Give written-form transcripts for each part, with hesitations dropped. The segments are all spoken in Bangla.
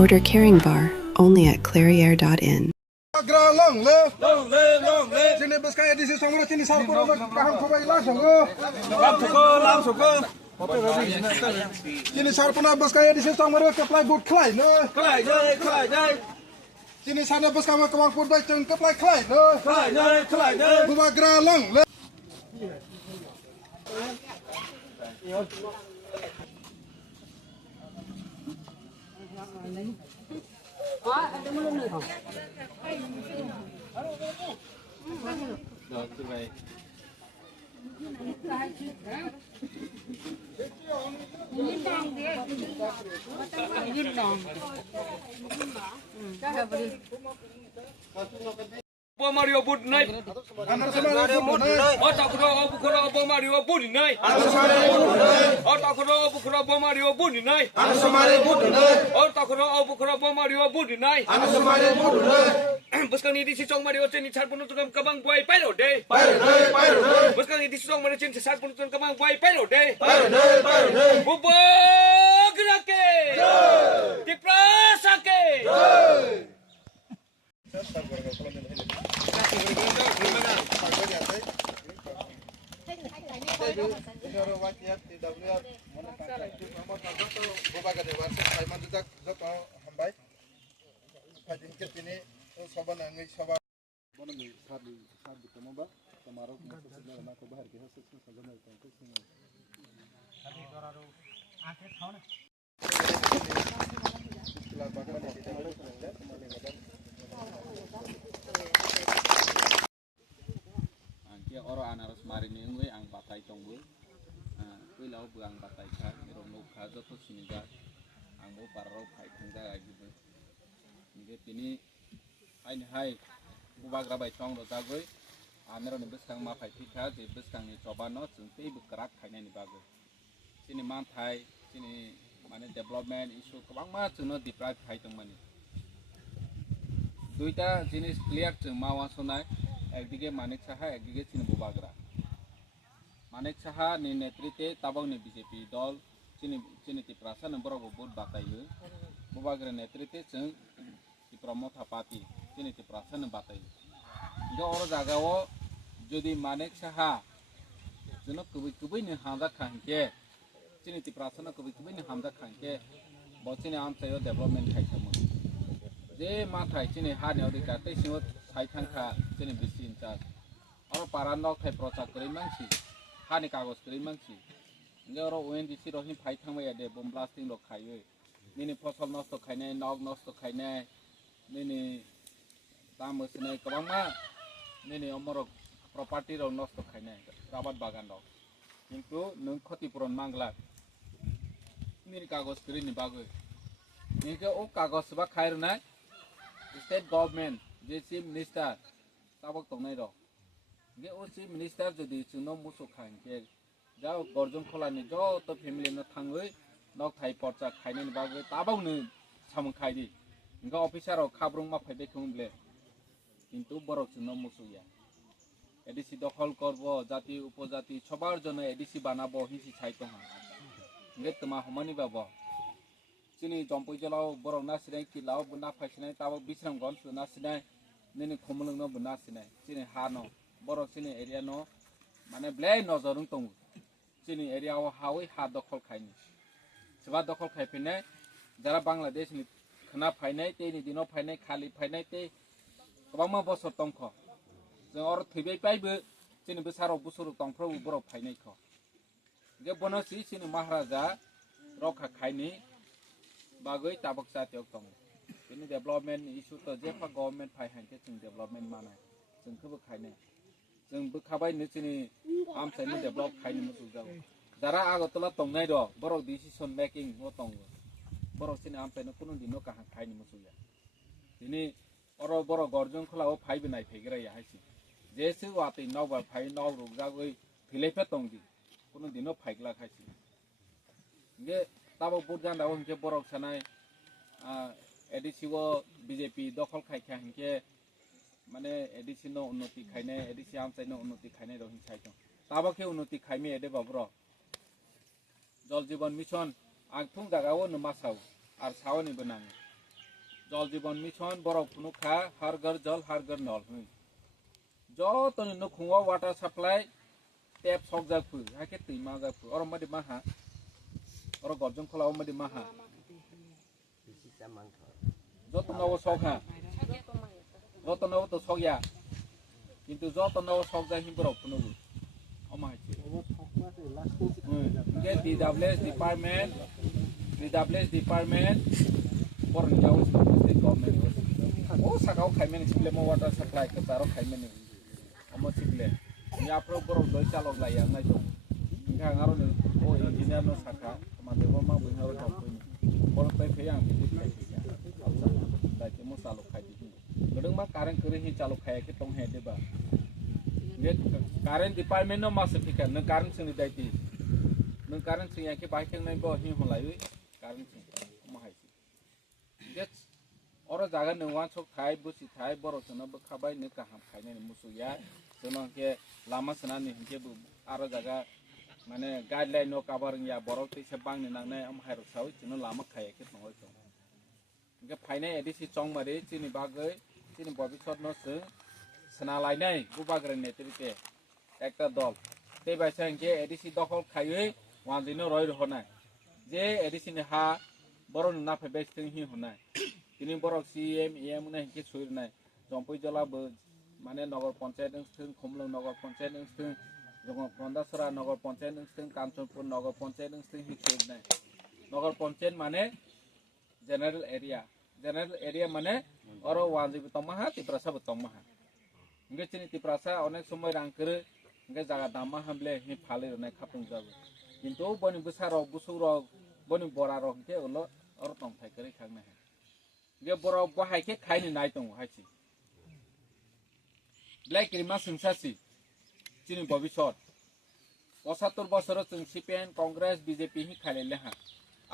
Order Caring Bar only at clairiere.in. Long live. Sini bus kaya di sini sama sini sarpu orang kaham kau langsung go. Sini sarpu na bus kaya di sini sama orang keplai boot klai no. Sini sana bus kamu kawang pun baik ceng keplai klai no. Buat gerang long live. Mario Bud night. Otakuro Bukuro Mario Bud night. Otakuro Bukuro Mario Bud night. Otakuro Bukuro Mario Bud night. Buskang ini si Chongbari oce ni charpun tukang kabang buai pairo day. Buskang ini si Chongbari oce ni charpun tukang kabang buai pairo day. Bubo gerake. Diprasake. Oro anaros marini ngui ang batai tongbu, kui lau buang batai ka, mirong nuka joto siniga, ang mo parau kai tangga lagi bu. Nge pini, hai bubag rabai tong do tagoi, amero ni beskang ma pai tika, di beskang ni coba no, jengpi bukerak kai ni bago. Sini mantai, sini mana development isu kebang ma cuno di pride kai tong mani. Duita jenis clear jeng mawa sonai. একদিকে মানিক সাহা একদিকে চিনি বুবাগরা মানিক সাহা নি নেতৃত্বে তাবং নি বিজেপি দল চিনি ত্রিপ্রাসা নম্বর বুট বাতাইयो বুবাগরা নেতৃত্বে जों ত্রিপ্রমথা পার্টি চিনি ত্রিপ্রাসা ন বাতাইयो जो और জায়গাও যদি মানিক সাহা যেন কবি নি হামদা খানকে চিনি ত্রিপ্রাসা ন কবি নি হামদা খানকে বচিনি আমসাयो डेवलपमेंट খাইছামो जे माथाय चिनि हानि अधिकार तै सिङो साइथांखा चिनि बिसि इनचार्ज और पारानक थाय प्रचार करै मानसि हानि कागज करै मानसि इंगे और ओएनजीसी रहि फाइ थांबाय दे बम ब्लास्टिंग ल खायो निनि फसल नष्ट खायनाय नग नष्ट खायनाय निनि दाम मोसनाय गोबांमा निनि अमर प्रॉपर्टी र नष्ट खायनाय आबाद बागान दं किन्तु नों क्षतिपूरण मांगला निनि कागज करै नि बागै निके ओ कागज बा खायरनाय State government, the chief minister, tabak tongnero. Ge o chief minister jadi chuno musu khang ke, jao gorjong khola ni jo to family no thangoi, nok thai porcha khaini ni bagoi tabak ni samung khaidi. Ge officer o khabrung ma phaibe khumble. Kintu borok chuno musu ya. ADC দখল করব জাতি উপজাতি সবার জন্য এডিসি বানাবো হিসি ছাইতো হন গে তোমা হমানি বাবা চিনি জম্পই জলাও বরক না সিনাই কিলাও বুনা ফাইসিনাই তাবো বিশ্রাম গন সুনা সিনাই নিনি খমলং ন বুনা সিনাই চিনি হা ন বরক চিনি এরিয়া ন মানে ব্লাই নজরুং তং চিনি এরিয়াও হাওই হা দখল খাইনি সেবা দখল খাইফিনাই যারা বাংলাদেশ নি খনা ফাইনাই তেনি দিনো ফাইনাই খালি ফাইনাই তে गोबां बसर दंख जों और थैबाय पाइबो जोंनि बोसाराव बोसोर दंफ्राव बरफ फायनायखौ जे बनसि सिनि महाराजा रखा खायनि बागै ताबक जातियाव दं बेनि डेभलपमेन्ट इशु तो जेफा गभर्नमेन्ट फायहांके जों डेभलपमेन्ट मानाय जोंखौबो खायनाय जों बोखाबाय नोंसिनि आमसायनि डेभलप खायनि मुसु जागौ जारा आगतला दंनाय दं बरफ डिसिसन मेकिं हो दं बरफ सिनि आमसायनो कुनु दिनो काहा खायनि मुसु या दिनै और बर गर्जन खोलाव फाइबो नायफैग्रा याहायसि जेसो वातै नावबा फाइ नाव रुगजागै फिलेफे दंदि कुनु दिनो फाइग्ला खायसि गे ताबो बुरजान्दाव हंके बरक सानाय एडिसिओ बीजेपी दखल खायखा हंके माने एडिसि नो उन्नति खायने एडिसि आमसाय नो उन्नति खायने रहिन साइतो ताबो के उन्नति खायमे एदे बाब्र जल जीवन मिशन आगथुं जागाव न मासाव आर सावनि बनाङो জল জীবন মিশন বরফ ফুনুখা হার ঘর জল হার ঘর নল যতনি নখুঙা ওয়াটার সাপ্লাই টেপ সক জাফু হাকে তৈমা জাফু অরমাদি মাহা অর গরজং খোলা অরমাদি মাহা যত নব সক হা যত নব তো সক ইয়া কিন্তু যত নব সক যায় হি বরফ ফুনুগু অমাহাইছে get DWS department foreign jauh state government oh sakau kaimen sile mo water supply ke taro kaimen omo sile ya pro borok doi chalok lai yang nai jong ga ngaro ni oh engineer no saka ma debo ma bu ngaro jong pui borok tai phe yang bi kai ya dai ke mo salok khai di gedeng ma karen kere hi chalok khai ke tong he deba get karen department no ma sepika ne karen sini dai ti nung karan sing yang ke baik yang naik bawa hi hulai karan sing mahai sih get orang jaga nungwan sok thai busi thai borok sana berkabai nih kaham khai nih musuh ya sana ke lama sana nih ke bu ara jaga mana guideline no kabar ya borok ti sebang nih nang nih mahai rok sawi cina lama khai ke tongoi tong ke khai nih edisi Chongbari cini bagai cini bobi shot no se sana lai nih bu bagre nih terite ekta dol te baisa ke edisi dokol khai wanjino roi honai je edisi ni ha borok na phe bes ting hi honai tini borok CM EM na ke suir nai jompoi jola bo mane nogor panchayat ng khomlong nogor panchayat ng jong Pondasara nogor panchayat ng Kanchanpur nogor panchayat ng hi suir nai nogor panchayat mane general area mane oro wanji betomaha tiprasa betomaha nge chini tiprasa onek somoy rangkere nge jaga dama hamble hi phale nai khapung jabu কিন্তু বনি বুসারক বুসুরক বনি বরারক কে হলো আর তং থাই করে খাগনা হে গে বড় বহাই কে খাইনি নাই তং হাইছি ব্ল্যাক রিমা সংসাসি চিনি ভবিষ্যৎ ৭৫ বছর जों সিপিএন কংগ্রেস বিজেপি হি খাইলে লেহা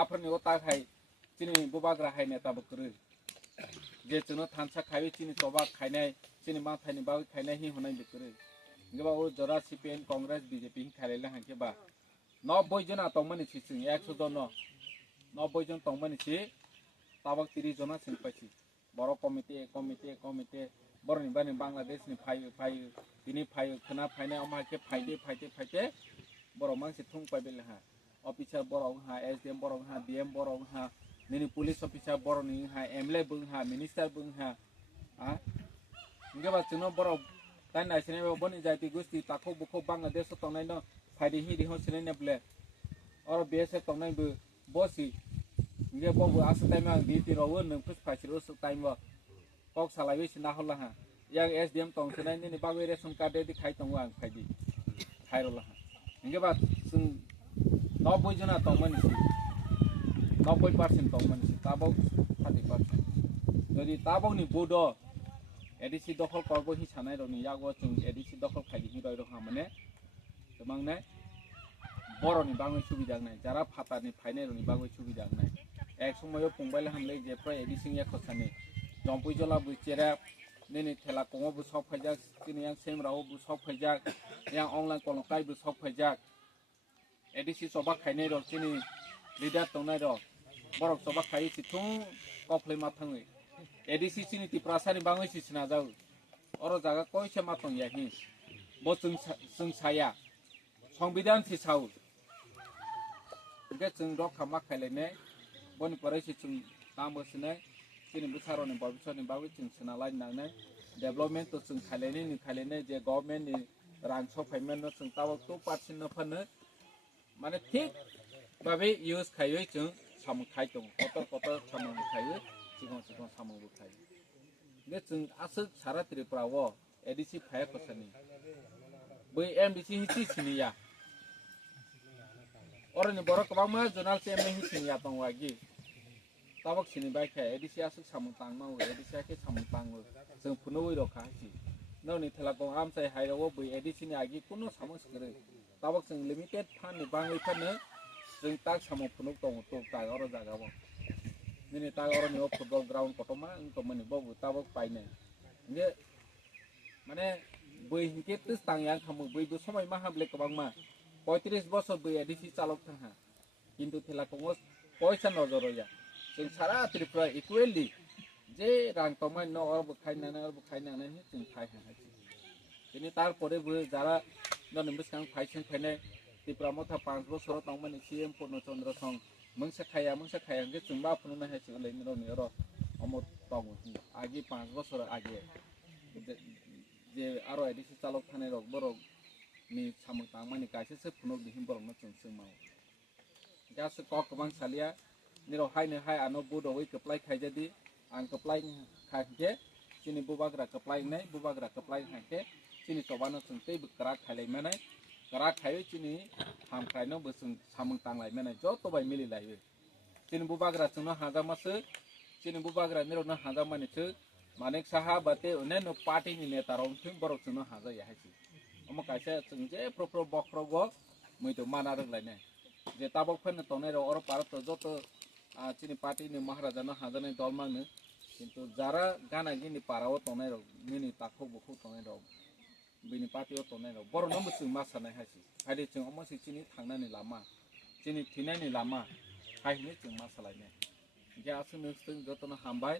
আফরনি ওতা খাই চিনি বুবাগ্রা হাই নেতা বকরে যে চনো থানসা খাই চিনি তবা খাইনাই চিনি মা থাইনি বাউ খাইনাই হি হনাই বকরে গেবা ও জরা সিপিএন কংগ্রেস বিজেপি হি খাইলে লেহা কে বা 90 জন তংমানি ছি 100 জন 90 জন তংমানি ছি তাবক 30 জন সিং পাইছি বড় কমিটি বড়নি বানি বাংলাদেশ ni ফাই তিনি ফাই খনা ফাইনা আমাকে ফাইতে বড় মানসি থুং পাইবেল হা অফিসার বড় হা এসডিএম বড় হা ডিএম বড় হা নিনি পুলিশ অফিসার বড় নি হা এমএলএ বুং হা মিনিস্টার বুং হা আ ইংগেবা চনো বড় তাই নাইসনে বনি যাইতি গুস্তি তাকো বুকো বাংলাদেশ তংনাই ন ফাইদি হি রিহ সিনে নেবলে और बेसे तंगनाय बो बसि नगे बबो आस टाइम आं डिटी रवो नों फुस फासिरो स टाइम ब कक सालायबे सिना हल्ला हा यां एसडीएम तंगसनाय नि बागै रेशन कार्ड दि खाइ तंगो आं फाइदि खाइरला हा नगे बा जों 90 जना तंगमानि 90% तंगमानि ताबो 30% যদি ताबोनि बोदो एडिसि दखल करबो हि सानाय रनि यागो जों एडिसि दखल खाइदि हि रय रहा माने गोबांने बर'नि बाङै सुबिदा नाय जारा फातानि फाइनायनि बाङै सुबिदा नाय एक समय फंबाइले हामले जे फ्राय एडिसिं एकसानि जम्पै जला बुचेरा नेनि थेला कङो बु सब फाइजाक तिनि आं सेमराव बु सब फाइजाक यां अनलाइन कलकाय बु सब फाइजाक एडिसि सबा खाइनाय र तिनि लिडार तंनाय र बरक सबा खाइ सिथुं कफ्ले माथाङै एडिसि सिनि तिप्रासानि बाङै सिसना जाउ अरो जागा कयसे माथं याहि बो जों साया संविधान सिसाउ के जों रखा मा खाइलायने बनि परायसि जों नामबोसने जोंनि बुसारनि भबिष्यनि बागै जों सोनालाय नांनाय डेभलपमेन्ट तो जों खाइलायने जे गभर्नमेन्टनि रां सफायमेन्ट जों ताबो 2% न फानो माने ठीक भाबे इउज खायै जों साम खाइ दं कत साम खायै सिगां सामबो खायो ने जों आसो सारा त्रिपुराव एडिसि फाया खसानि बै एमडिसि हिसि सिनिया Orang ni borok kebang mah jurnal CM ni sini ya tong lagi. Tabak sini baik ya, edisi asuk samung tang mau, edisi akhir samung tang mau. Seng punuh wiro kasih. Nau ni telah kong am saya hai rawo bui edisi ni lagi punuh samung segera. Tabak seng limited pan ni bang ikan ne, seng tak samung punuh tong tak orang jaga bang. Ni tak orang ni football ground kotoma, untuk meni bawa tabak paine. Ni mana bui hingkit tu tang yang kamu bui tu semua mah hamle kebang mah. 35 বছর বই এডিসি চালক থাকা কিন্তু থেলা কংগ্রেস পয়সা নজর হইয়া जों सारा त्रिपुरा इकुवेलि যে রাং টমাই ন অরব খাইনাनै जों फायहांहायसै दिनै তারপরেबो যারা নন बिसखां फायसिं फायनाय त्रिपुरा मथा 5 বছর तंमानि सीएम पूर्ण चंद्र सं मोंसे खाया के जों मा फुनो हायसै ओलै नरनि र अमत तंग आगे 5 বছর आगे जे आरो एडिसि चालक थानाय रक बरक नि सामक तांमानि गायसेसो फुनो दिहिं बरक न जों माव गासै ककबां सालिया निरो हायनो हाय आनो बुदोवै कप्लाय खायजादि आं कप्लाय खायजे चिनि बुबाग्रा कप्लाय हायके चिनि तबानो जोंते बकरा खायलाय माने करा खायो चिनि हाम खायनो बोसों सामं तांलाय माने जत बाय मिलि लायो चिनि बुबाग्रा जोंनो हाजामासो चिनि बुबाग्रा निरो न हाजामानिसो मानेक साहा बाते उन्हें नो पार्टी नि नेता रंग थिं बरक जोंनो हाजाय हायसि अम कायसे जों जे प्रो बख्रगो मैतो माना रोंलायनाय जे ताबक फैनो तनाय र और पारत जत चिनि पार्टी नि महाराजा न हाजानाय दलमानो किन्तु जारा गाना गिनि पाराव तनाय र मिनि ताखौ बखौ तनाय र बिनि पार्टीयाव तनाय र बर न मुसुं मासानाय हायसि हायदे जों अमसि चिनि थांनानै लामा चिनि थिनायनि लामा हायनि जों मासालायनाय जे आसो नोंसों जतन हामबाय